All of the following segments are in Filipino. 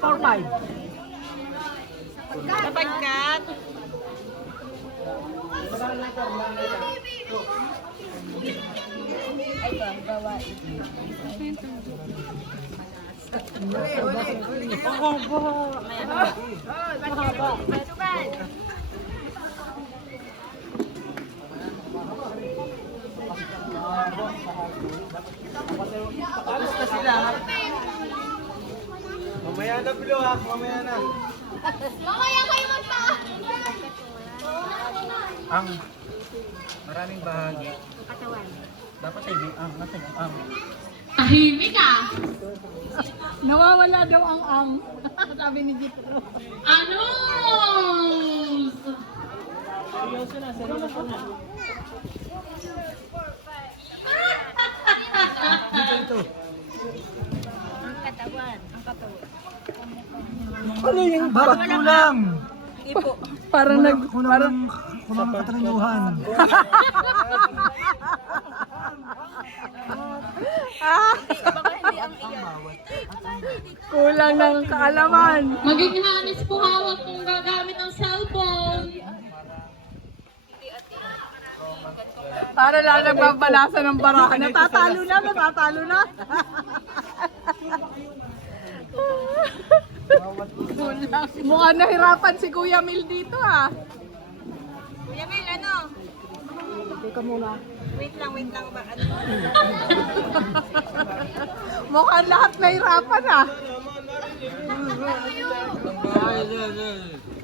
4-5. Kapagkat. Ay, gawa. Basta sila. Mamaya na, Pilo, ha? Mamaya na. Mamaya kayo magpa. Ang maraming bahagi. Katawan. Dapat ay ang natin ang. Tahimik ah. Nawawala daw ang sabi ni Jitro. Ano? Seryoso na, seryoso na. Ito. Ang katawan. Ang katawan. Ano yung barat kulang? Ipo. Parang Kulang katalinuhan. Baka hindi ang kulang ng kaalaman. Maging hanis po hawak kung gagamit ng cellphone. Para lang nagbabalasan ng barahan. Natatalo na, natatalo na. Kulang. Mukhang nahirapan si Kuya Mil dito ah. Kuya Mel, ano? Teka muna. Wait lang ba? Ano? Mukhang lahat nahirapan ah.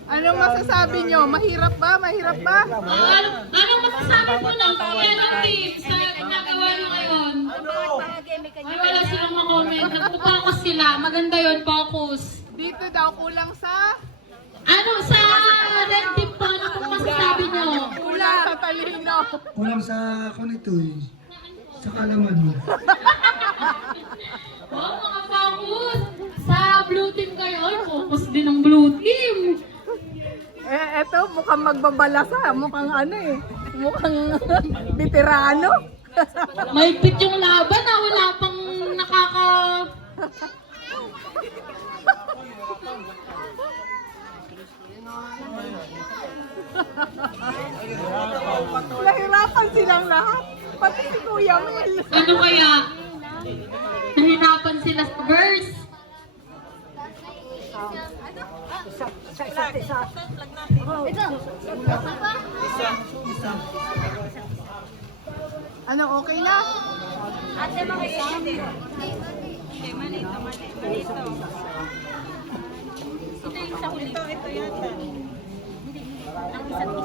Anong masasabi nyo? Mahirap ba? Mahirap ba? Anong masasabi po ng yellow team sa ginagawa nyo ngayon? Ay, wala silang ma-comment. Nagpo-focus sila. Maganda yun, focus. Dito daw kulang sa Ano sa red team po? Ano po masasabi nyo? kulang sa talino. Kulang sa kunito eh. Sa kalaman mo. Oh, mga focus. Sa blue team kayo. Ay, focus din ng blue team. Eto mukhang magbabalasa. Mukhang ano eh. Mukhang veterano. Mahigpit yung laban ah. Wala pang nakaka... Nahirapan silang lahat. Pati si Kuya Mel. Ano kaya? Nahirapan sila sa verse. Ano, okay na? Ate, makikita din. Okay, malito. Ito yung sa huli. Ito yata. Ang isa't isa.